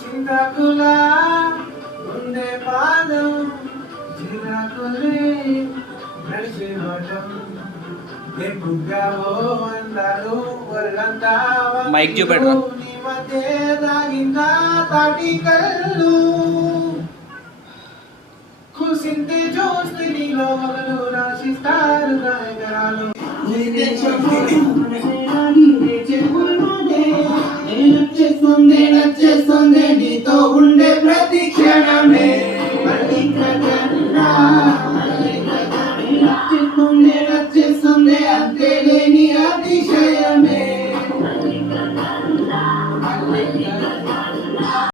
చింతకులా ఉండే పాదం చిరాకులే నడిచేవటం ఎప్పుగావో అందరూ ఒళ్ళంతా మైక్ చూపెట్టు నీ మధ్య తాగింద తాటి కళ్ళు కుసింతే చూస్తే నీలో మగలు రాసిస్తారు గాయగరాలు నచ్చేస్తుంది నీతో ఉండే ప్రతి క్షణమే నచ్చేస్తుంది అంతే లేని అతిశయమే